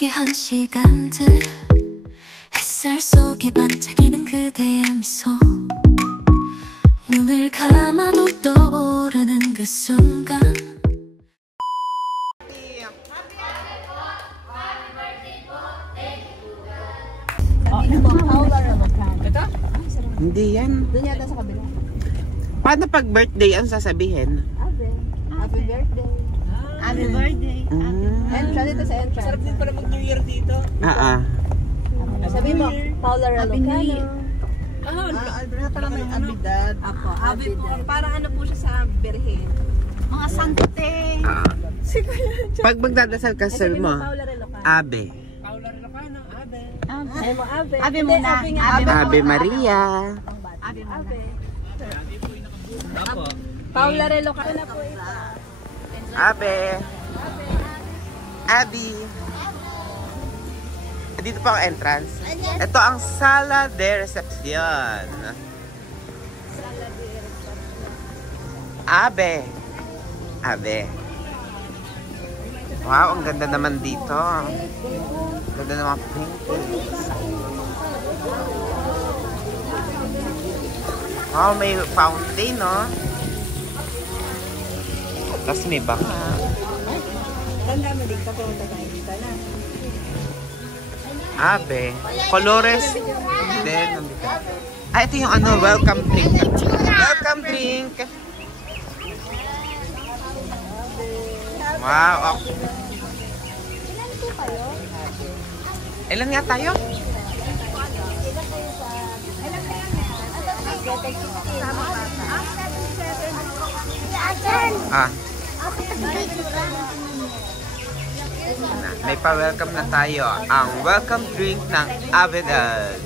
함께한 시간들 햇살 속에 반짝이는 그대의 미소 눈을 감아도 떠오르는 그 순간 Hindi yan. Doon yata sa kabila. Paano pag birthday ang sasabihin? Happy birthday. Happy birthday. Entrance dito sa entrance. Sarap din pala mag-New Year dito. Sabi mo, Paula Relocano. Alberta pala may abidad. Apo, abi po. Parang ano po siya sa Berhen. Mga sante. Pag magdadasal ka, sabi mo, Abe. Paula Relocano, Abe. Ay mo, Abe. Abe muna. Ave Maria. Abe. Paula Relocano na po ito. Abe. Abby. Dito pa ang entrance. Ito ang Sala de Recepcion. Abe. Abe. Wow, ang ganda naman dito. Ganda ng mga paintings. Wow, may fountain, no? Tapos may baka. Tanda mo din ka kung tayo dito na. Abe. Colores. Then, ito yung ano, welcome drink. Welcome drink. Wow. Okay. Ilan po kayo? Ilan nga tayo? May pa-welcome na tayo. Ang welcome drink ng Avedad.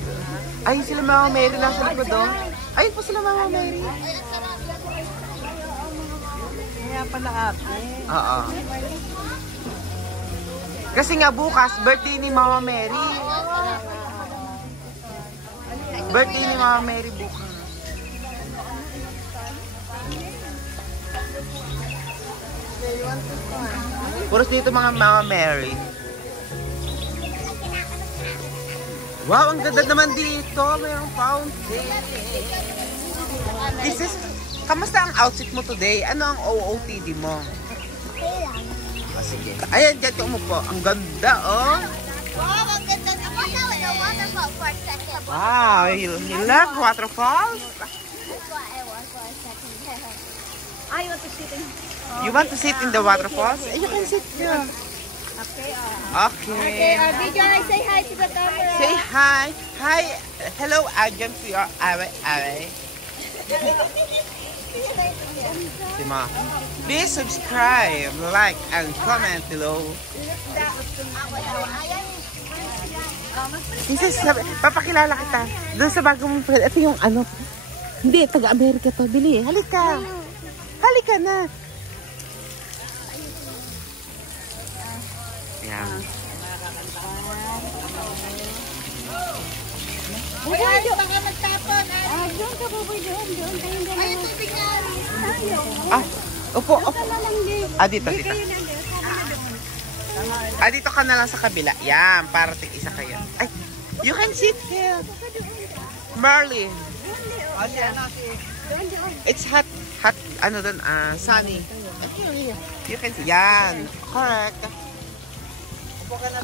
Ay, sila Mama Mary lang sa likod doon. Ayun po sila Mama Mary. Kaya pala ate. Oo. Kasi nga bukas, birthday ni Mama Mary. Birthday ni Mama Mary bukas. Puros dito mga Mama Mary. Wow, ang ganda naman dito. Mayroong fountain. This is, kamusta ang outfit mo today? Ano ang OOTD mo? Sige. Ayan, dyan ka umupo. Ang ganda, oh. Wow, ang ganda naman na waterfall for a second. Wow, you love waterfalls? That's what I want for a second. I want to sit in. You want to sit in the waterfalls? You can sit here. Okay, Okay. Video, say hi to the camera. Say hi. Hi. Hello, Agent. We are Awe. Sima. Please subscribe, like, and comment below. Princess, papakilala kita. Doon sa bago mong friend. Ito yung ano. Hindi, taga-Amerika to. Bili. Halika. Halika na. Yan. Ay, baka magtapon. Doon ka po doon. Ay, tubig na. Upo. Dito. Dito ka na lang sa kabila. Yan, para tig-isa kayo. Ay, you can sit here. Marlin. It's hot, ano doon, sunny. You can see. Yan, correct.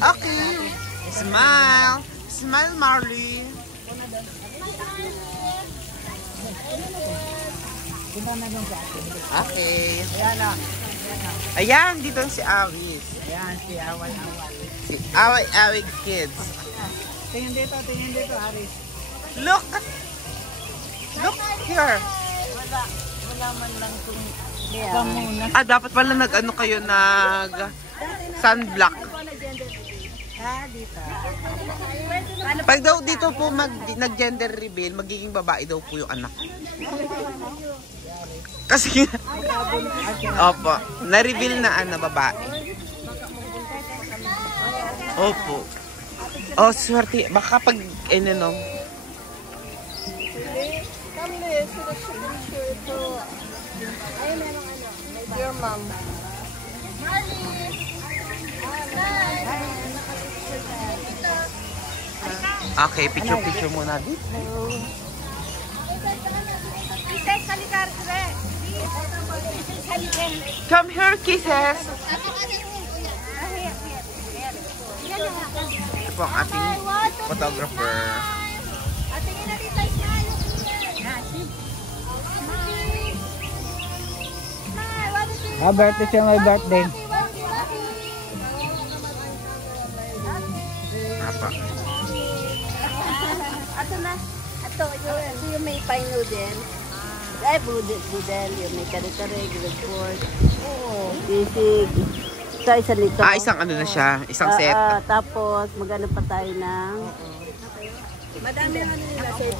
Okay. Smile. Smile, Marley. Okay. Ayan, dito si Awis. Ayan, si Away. Si Away Kids. Tingin dito, Aris. Look here. Wala man lang kung kamuna. Dapat pala nag-ano kayo, sunblock. Dito. Pag daw dito po nag-gender reveal, magiging babae daw po yung anak. Kasi, opo, na-reveal na babae. Opo. Oh, swerte. Baka pag, no. Your mom. Okay, picture muna dito. Come here, kisses! Ito po ang ating photographer. Birthday siya, may birthday. Apa. Ato na. Ato, yung may pine noodle. Ay, budel. Yung may kare-kare, grilled pork. Sisig. Isa nito. Isang ano na siya, isang set. Tapos, magano pa tayo ng... Madami ano nila, sir.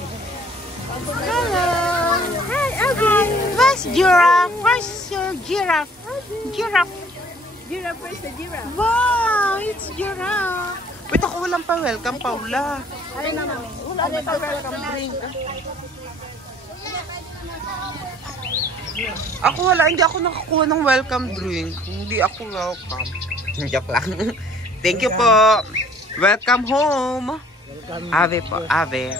Hello! Hi, Abby! Where's giraffe? Where's your giraffe? Giraffe! Giraffe, where's the giraffe? Wow! It's giraffe! Wait, ako walang pa-welcome, Paula. Ano naman? Wala pa welcome drink. Ako wala, hindi ako nakakuha ng welcome drink. Hindi ako welcome. Joke lang. Thank you po. Welcome home. Ave po, Ave.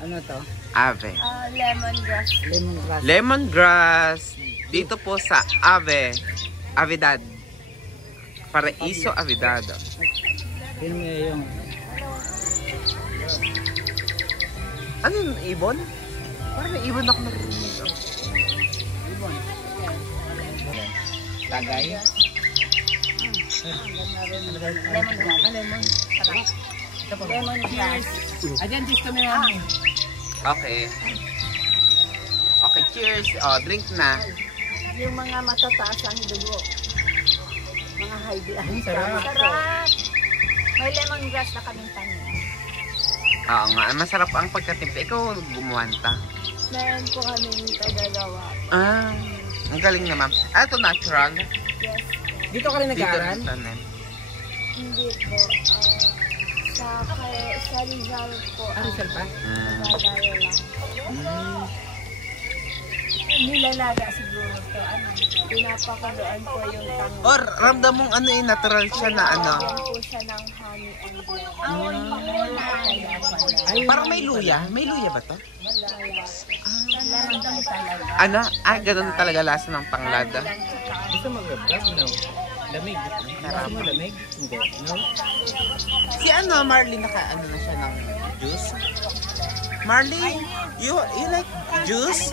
Ano to? Ave. Lemongrass. Lemongrass. Lemongrass. Dito po sa Ave. Avidad. Paraiso Avidad. Yun yung... Ano yung ibon? Parang may ibon ako narinig. Lagay. Lemongrass. Ayan, dito kami namin. Okay. Okay, cheers. Oh, drink na. Yung mga matataas ang dugo. Mga high blood. Sarap. Sarap. May lemongrass na kaming tanim. Oo nga, masarap ang pagkatimpla. Ikaw gumuwanta. Meron po kaming tagagawa. Ah, ang galing naman. Ah, ito natural. Yes. Dito ka rin nag-aaral? Dito tanim. Hindi po. Sa Rizal po. Rizal pa? Nagagayo lang. Nilalaga siguro to. Pinapakuluan po yung tango. Or, ramdam mong ano eh, natural siya na ano. Lagyan po siya ng honey and milk. Parang may luya. May luya ba to? Lamang talaga. Ano? Ah, ganun talaga lasa ng panglada. Gusto mag-vlog? No. Lamig. Gusto mo lamig? Hindi. No? Si ano, Marley, naka-ano na siya ng juice? Marley, you like juice?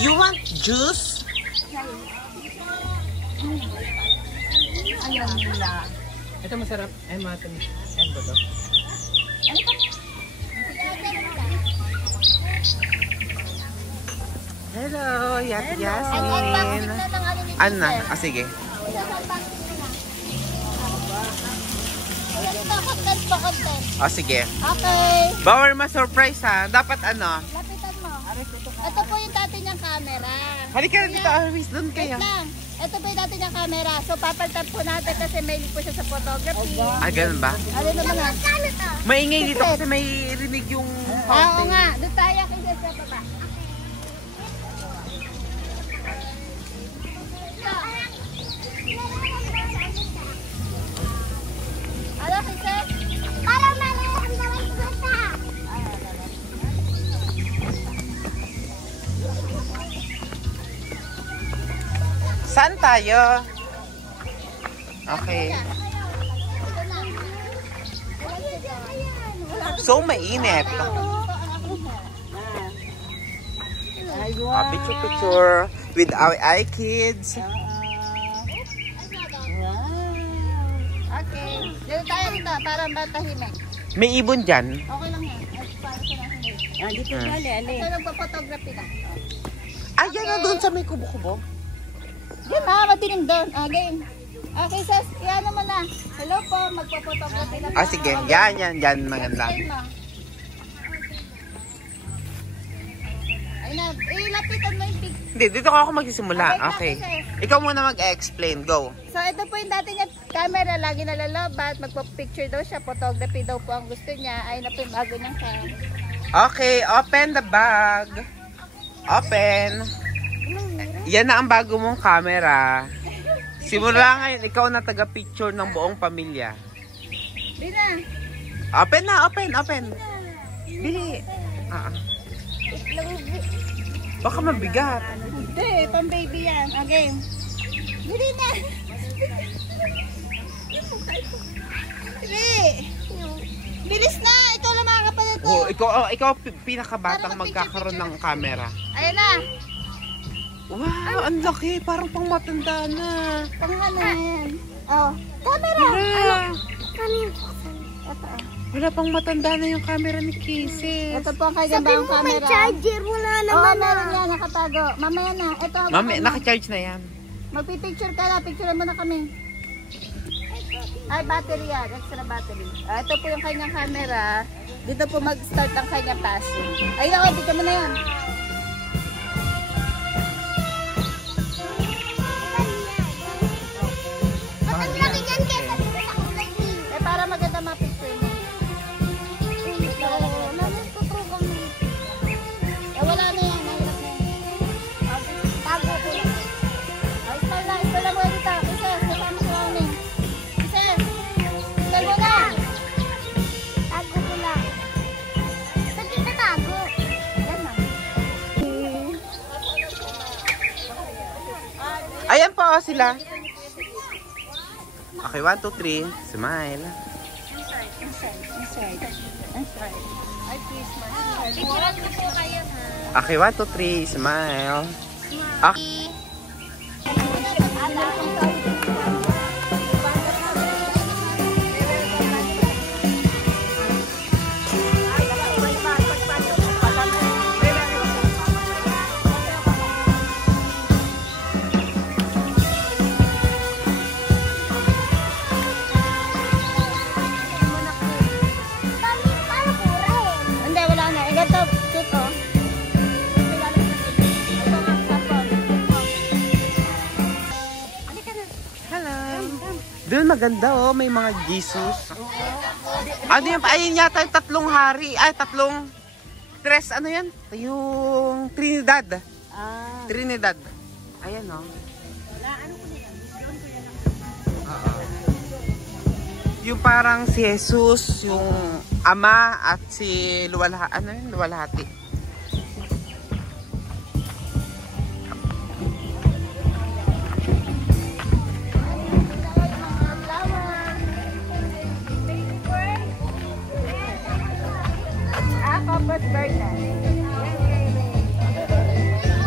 You want juice? Ayaw nila. Ito masarap. Ay, matamis. Ayan ba to? Hello, Yasmin. Ano na? Ah, sige. Ah, sige. Okay. Bawal ma-surprise ha. Dapat ano? Lapitan mo. Ito po yung dati niyang camera. Halika na dito, Arwis. Doon kayo. Wait lang. Ito po yung dati niyang camera. So, papalitan po natin kasi may link po siya sa photography. Ah, ganun ba? Ano naman na? Maingay dito kasi may rinig yung Oo fountain. nga. Doon tayo kasi sa baba. Ano kasi? Parang malalang bata. Saan tayo? Okay. So, mainit. Picture with our iKids. Okay. Dito tayo dito para matahimik. May ibon dyan. Okay lang yan. Para sa natin. Dito dali, ali. So, nagpa-photography ka. Ayan na doon sa may kubo-kubo. Yan na, matining doon. Game. Okay, sis. Yan naman na. Hello po, magpa-photography na. Ah, sige. Yan. Maganda. Ay na, ilapitan mo yung picture. Hindi, dito ako magsisimula. Okay. Ikaw muna mag-explain. Go. So, ito po yung dati niya camera. Lagi nalalobat. Magpa-picture daw siya. Photography daw po ang gusto niya. Ay na po yung bago niyang camera. Okay, open the bag. Open. Yan na ang bago mong camera. Simula ngayon, ikaw na taga-picture ng buong pamilya. Bina. Open na, open. Bili. Baka mabigat. Hindi, pang baby yan. Okay. Bili na. Bili. Bilis na. Ikaw lang makakapalit ko. Oh, ikaw pinakabatang magkakaroon ng camera. Ayan na. Wow, ang laki. Parang pang matanda na. Pang ano yan. Oh, camera. Wala pang matanda na yung camera ni Kisses. Ito po ang kanyang bagong camera. May charger. Wala naman. Meron yan. Nakatago. Mamaya na. Ito. Mami, naka-charge na yan. Magpipicture ka na. Picture mo na kami. Ay, battery yan. Extra battery. Ito po yung kanyang camera. Dito po mag-start ang kanyang passing. Ayun ako. Dito mo na yan. Para maganda ma-picture mo. Wala na yan. Tago ko lang. Style lang mo dito. Isa, kasama ko lang eh. Isa, style mo na. Tago ko lang. Saan kita tago? Yan na. Ayan po sila. Okay, 1, 2, 3. Smile. Inside. Ay, please, smile. Picturean ko po kayo, ha? Okay, 1, 2, 3. Smile. Okay. Hindi, wala na. Ito, tuto. Hello. Doon maganda oh, may mga Jesus. Ano yan? Ayun yata yung tatlong hari. Ay, tatlong tres. Ano yan? Yung Trinidad. Trinidad. Ayan oh. Yung parang si Jesus, yung ama at si Luwalhati. Ano yun? Luwalhati. Couples bird na.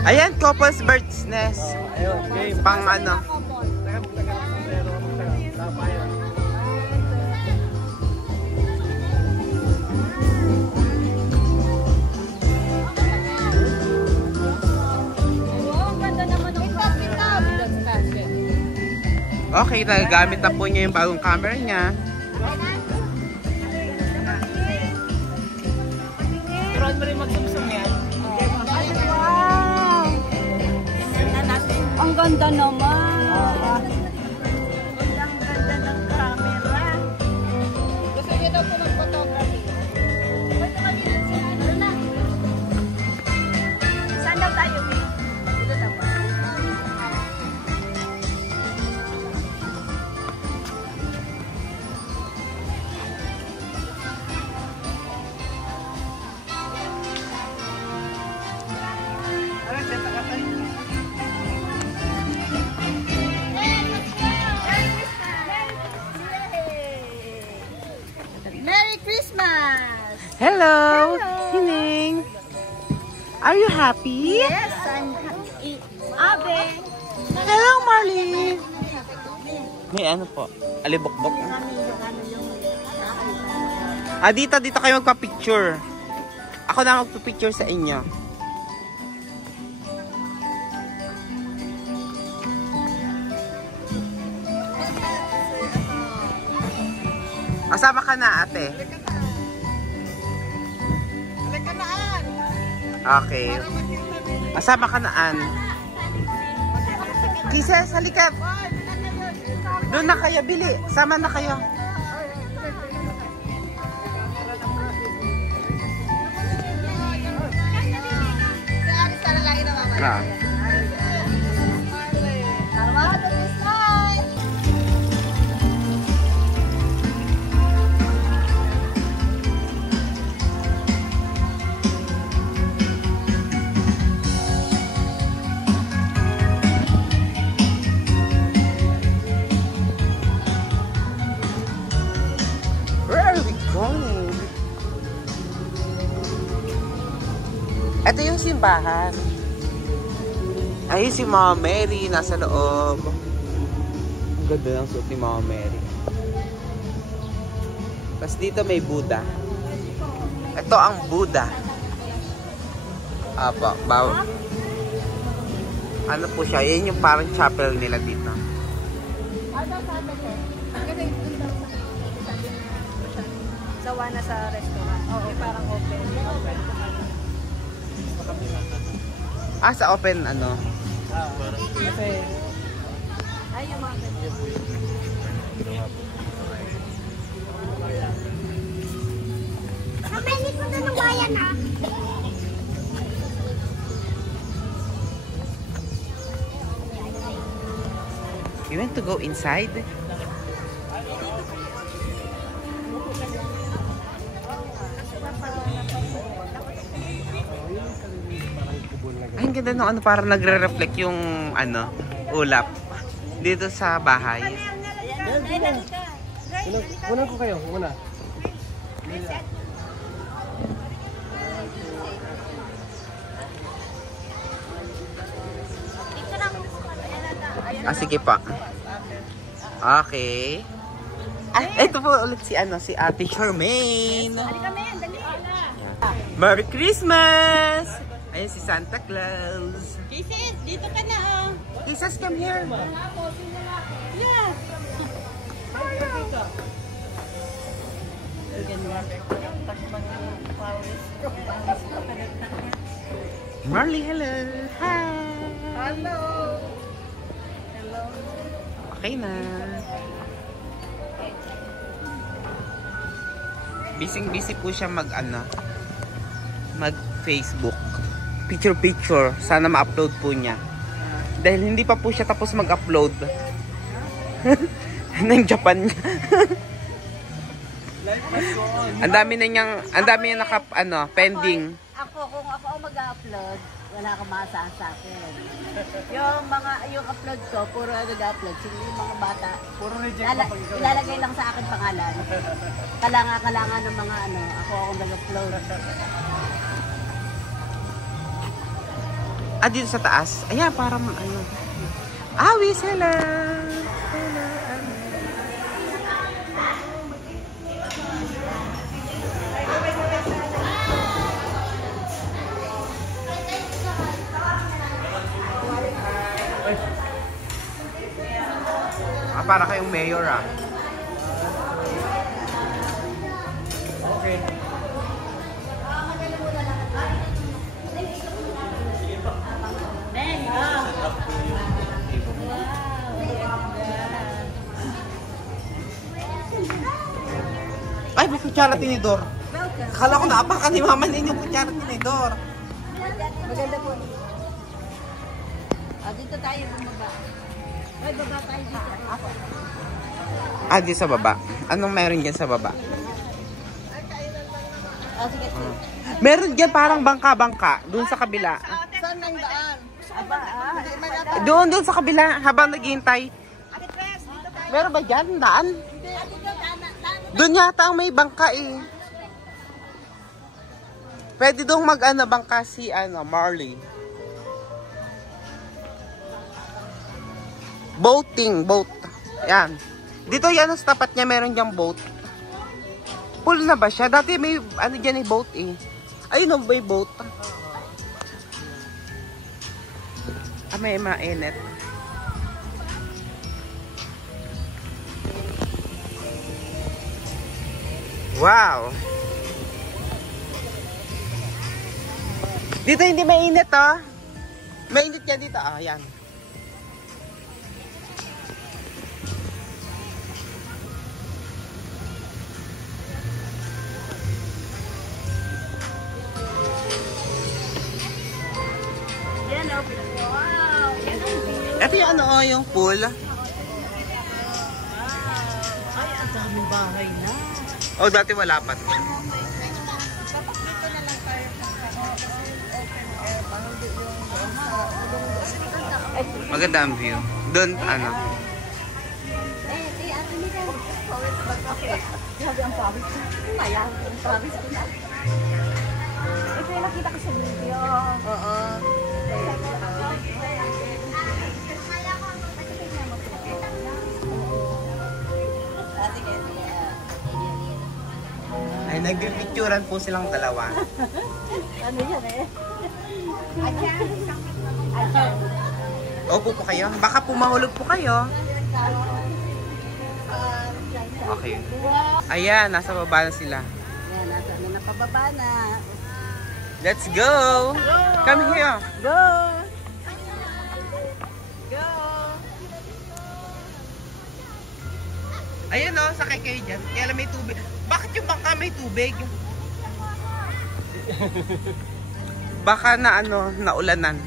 Ayan, couples bird's nest. Pang ano. Okay, nagagamit na po niya yung bagong camera niya. Turuan mo rin mag-sumsum yan. Wow! Ang ganda naman. Ang ganda ng camera. Gusto niyo daw po mag-photography. Pwede kami ano na? Saan daw tayo? Dito daw ba? Merry Christmas! Hello! Hining! Are you happy? Yes, I'm happy. Abe! Hello, Marley! May ano po? Alibokbok. Dito kayo magpa-picture. Ako na magpa-picture sa inyo. Asama ka na, ate. Okay. Asama ka na, Ann. Kisses, halika. Doon na kayo, Bili. Sama na kayo. Morning. Ito yung simbahan. Ayun si Mama Mary, nasa loob. Ang ganda ng suot ni Mama Mary. Tapos dito may Buddha. Ito ang Buddha. Apo, ano po siya? Yan yung parang chapel nila dito. Sawa na sa restaurant. Oo, parang open. Sa open ano? Kasi, Ay, yung mga ganyan. Kamay ko na ng bayan ha. You want to go inside? Ay, ang ganda nung ano, parang nagre-reflect yung ano, ulap dito sa bahay. una ko kayo, una. Sige pa. Okay. Ito po ulit si ano, si Ate Charmaine. Merry Christmas! Ayun si Santa Claus. Jesus, dito ka na oh. Jesus, come here. Yeah. Marley, hello. Hi. Hello. Okay na. Busy po siya mag-Facebook. Picture. Sana ma-upload po niya. Dahil hindi pa po siya tapos mag-upload. ng Japan niya. Ang dami niya pending. Kung ako ang mag-upload, wala kang maasahan sa akin. Yung upload ko, puro nag-upload. Sino yung mga bata? Puro reject Ilalagay lang sa akin pangalan. Kalanga ng mga ako akong nag-upload. Dito sa taas. Ayan, parang ano. Whistle. Para kayong mayor Okay. Ay, may kutsara tinidor. Akala ko naapaka ni Mama ninyo kutsara tinidor. Maganda po. Dito tayo bumaba. Ay, baba tayo dito. Dito sa baba. Anong meron dyan sa baba? Sige. Meron dyan parang bangka-bangka. Doon sa kabila. Saan nang daan? Doon sa kabila. Habang naghihintay. Meron ba dyan? Daan? Doon yata ang may bangka Pwede doon bangka si Marley. Boat. Yan. Dito yan sa tapat niya meron diyang boat. Full na ba siya? Dati may dyan boat Ayun may boat. May mainit. Wow! Dito hindi mainit Mainit yan dito yan. Wow! Ito yung yung pool. Ay, ang daming bahay na. Dati wala pa. Maganda ang view. Doon, Eh, ate nila. Grabe ang pawis ko. Mayang ang pawis ko na. Ito yung nakita ko sa video. Oo. Ay, nagpipicturan po silang dalawa. Ano yan eh? Opo po kayo. Baka po mahulog po kayo. Okay. Ayan, nasa baba na sila. Yan, nasa amin na pababa na. Let's go! Come here. Go! Go! Ayun o, sakay kayo dyan. Kaya lang may tubig. Bakit yung bangka may tubig? Baka na ano, naulanan.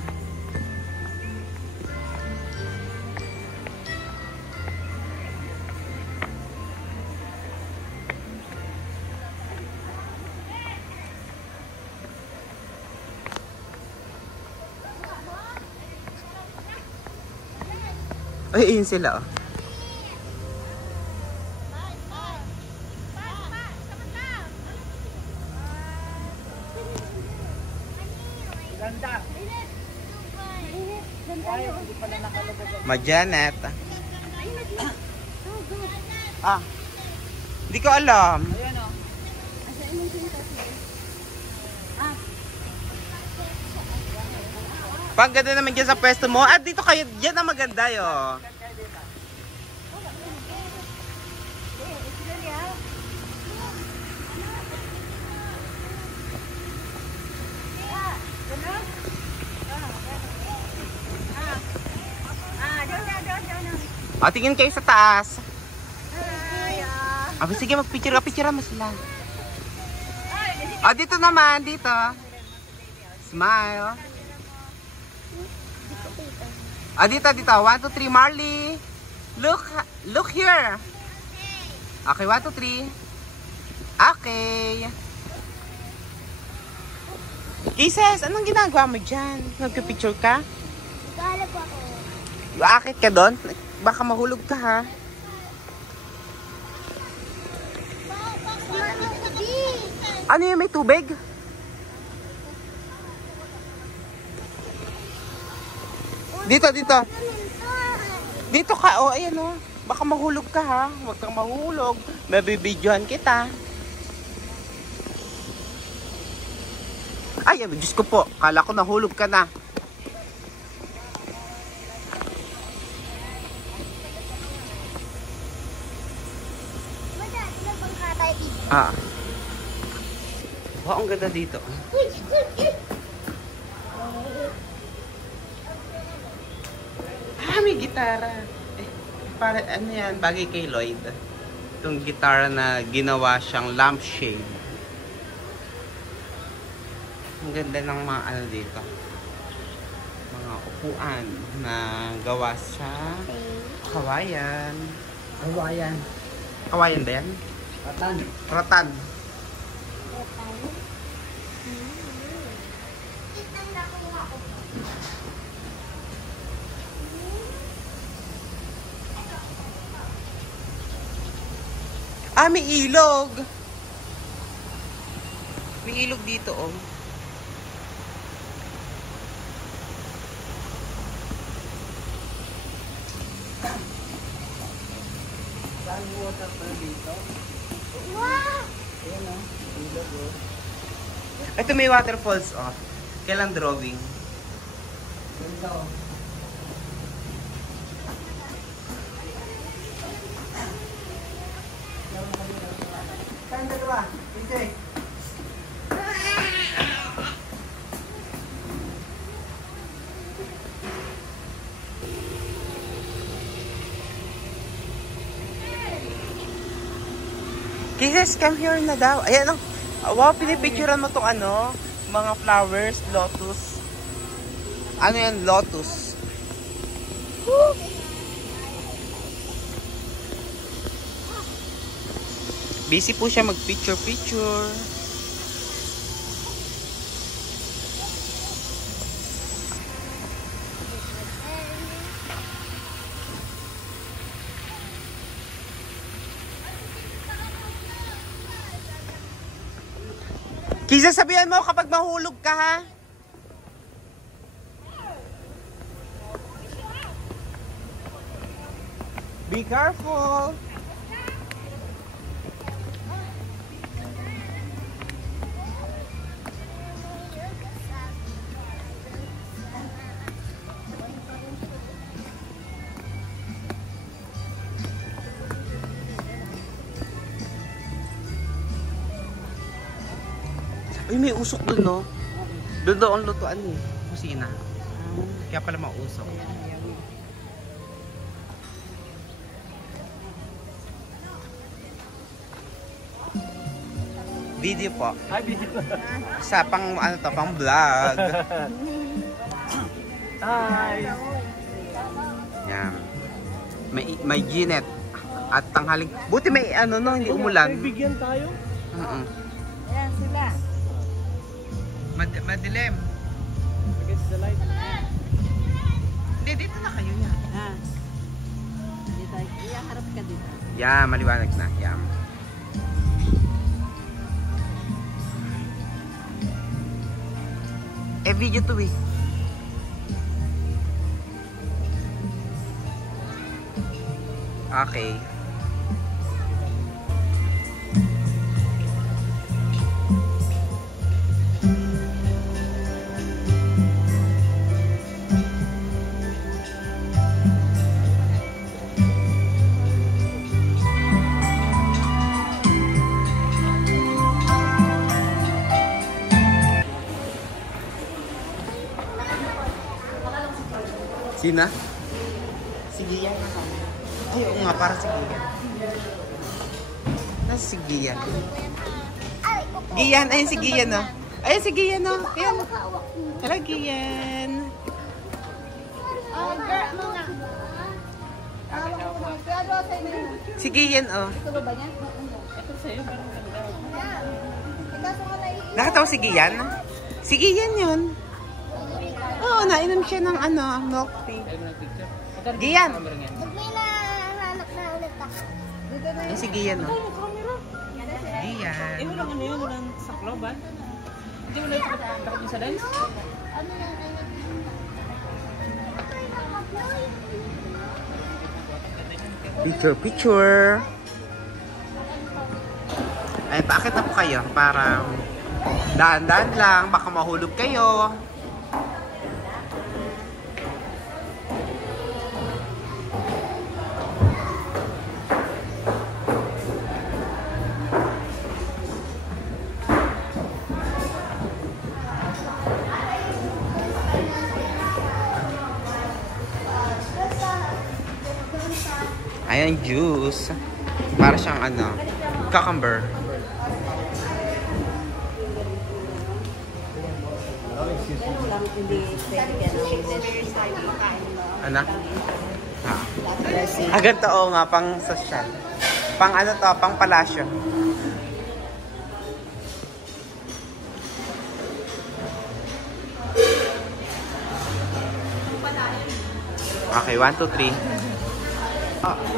Ay, yun sila oh. Majanet. Ah. Hindi ko alam. Pag ganda naman dyan sa pwesto mo. At dito kayo, dyan ang maganda yun. Tingin kayo sa taas. Sige, mag-picture mo sila. Dito naman, dito. Smile. Dito. 1, 2, 3, Marley. Look here. Okay, 1, 2, 3. Okay. Kisses, anong ginagawa mo dyan? Nagpipicture ka? Galag ako. Aakit ka doon? Baka mahulog ka ha. Ano yung may tubig? Dito. Dito ka, oh, ayan oh. Baka mahulog ka ha. Huwag kang mahulog. Mabibidyohan kita. Ay, Diyos ko po. Kala ko nahulog ka na. Wow, ang ganda dito. May gitara. Para ano yan, bagay kay Lloyd. Itong gitara na ginawa siyang lampshade. Ang ganda ng mga ano dito. Mga upuan na gawa sa kawayan. Kawayan ba yan? Ratan. May ilog. May ilog dito, oh. Saan water pa dito? Wow! Ayan o, ilog o. Ito may waterfalls, oh. Kailang drawing. Ganda o. Saan dalawa? Ito. Kisses, come here na daw. Ayan, wow, pinipicturean mo tong ano, mga flowers, lotus. Ano yan, lotus. Woo! Busy po siya mag-picture. Kisa sabihan mo kapag mahulog ka ha. Be careful. Ay, may usok dun, no? Doon daw ang lutuan eh. Kusina. Kaya pala mausok. Video po. Ay, video. Sa pang, ano to, pang vlog. Hi. Yan. May ginet. At tanghaling. Buti may ano, no? Hindi umulan. May bigyan tayo. Ayan sila. Madilim. Against the light. Hindi, dito na kayo yan. Dito, harap ka dito. Yan, maliwanag na. Yan. Video to eh. Okay. Sina? Si Gian. Ay, oo nga, para si Gian. Nasa si Gian. Gian, ayun si Gian, no? Ayun si Gian, no? Ayan. Hello, Gian. Si Gian, oh. Ito ba niya? Nakatawa si Gian? Si Gian yun. Oo, nainom siya ng ano, milk tea. Gian! Pag may nahanap na ulit ako. Ayun si Gian, no? Gian. Eh, walang ano yun, walang saklaw ba? Hindi mo lang takot sa dance? Picture. Ay, bakit na po kayo? Para daan-daan lang, baka mahulog kayo. Ayan, juice. Para siyang ano, cucumber. Ano? Ganito, oo nga, pang social. Pang ano to, pang palasyo. Okay, 1, 2, 3.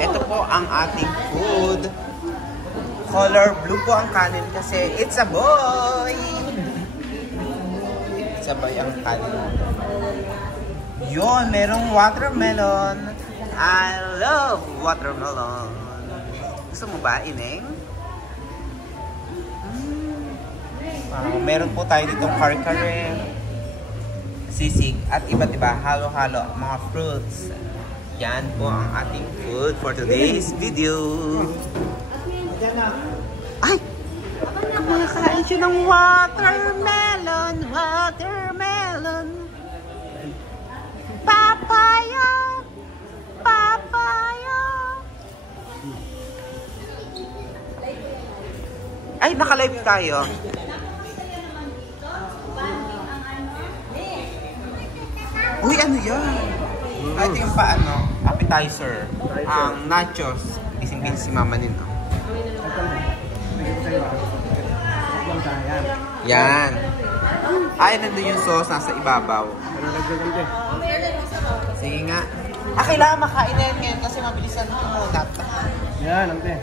Ito po ang ating food. Color blue po ang kanin kasi it's a boy. It's a boy ang kanin. Yun, merong watermelon. I love watermelon. Gusto mo ba, Ineng? Meron po tayo ditong kare-kare, sisig, at iba't iba, halo-halo, mga fruits. Yan po ang ating food for today's video. Ay! Kumakain siya ng watermelon, watermelon. Papaya! Papaya! Ay, naka-live tayo. Uy, ano yan? Ito yung paano, appetizer. Ang nachos. Ising-bin si mama nito. Yan. Ay, nandun yung sauce nasa ibabaw. Sige nga. Kailangan makain na yan ngayon kasi mabilisan tumunat. Yan, ante.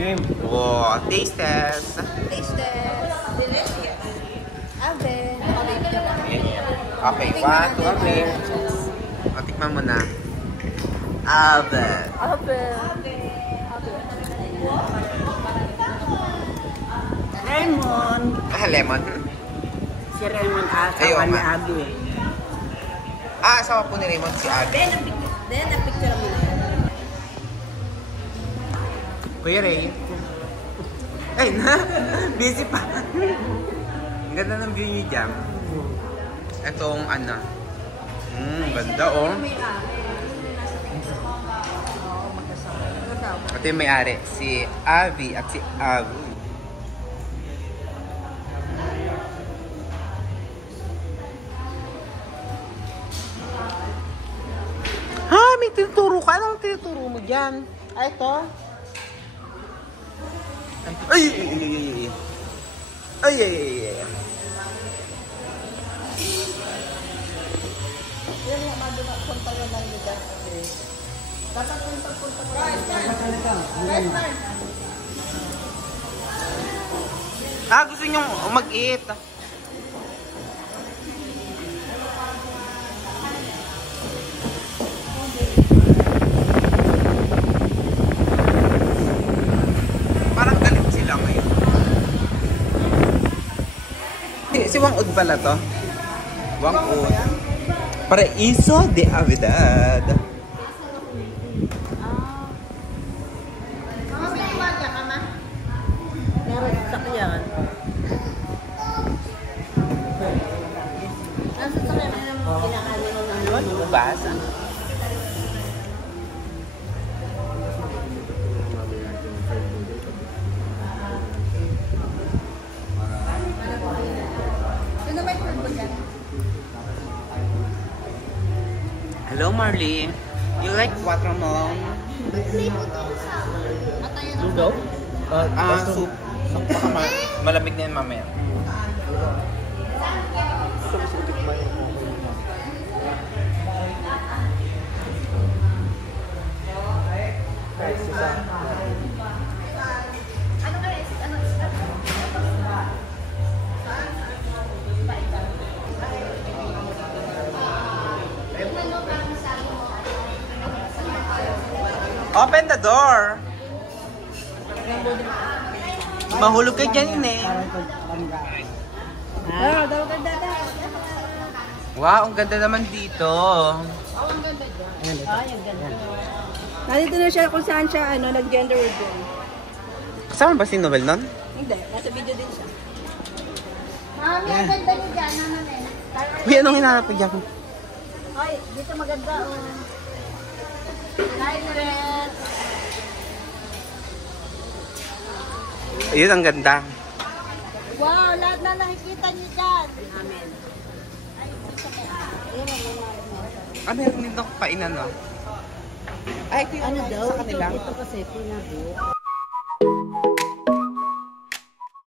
Game. Wow, taste test. Taste test. Delicious. Ave. Okay, 1, 2, 3. O, tikman mo na. Ave. Ave. Raymond. Lemon. Si Raymond Ayaw asawa ni nga. Abby. Asawa po ni Raymond si Abby. Napicture mo na. Kuya Ray. Ay na, busy pa. Ang ganda ng view niyo dyan. Itong ano. Ganda oh. Ito yung may-ari, si Abby at si Abu. Ha, may tinuturo ka. Anong tinuturo mo dyan? Ay, ito. Ay, ay, ay, ay, ay, ay, ay, ay. Gusto nyo mag-eat. Parang galit sila ngayon. Si Wangud pala to. Wangud. Paraiso de Avidad. Sakyan. Nasa sakyan na naman kinakain mo ng Yun, basa. Hello, Marley. You like watermelon? Lugaw? Soup. Baka malamig na yan mamaya. Open the door! Mahulog ka dyan, eh. Wow, ang ganda naman dito. Nandito na siya kung saan siya nag-gender reveal. Kasama ba si Noel nun? Hindi, nasa video din siya. Mami, ang ganda niyo dyan, naman eh. Uy, anong hinahanap ko dyan? Ay, dito maganda. Red. Ayun, ang ganda. Wow, lahat na nakikita niyo dyan. Amen. Meron din ako kainan, no? Ay, ito yung Ano daw? sa kanila. Ito kasi pinabot.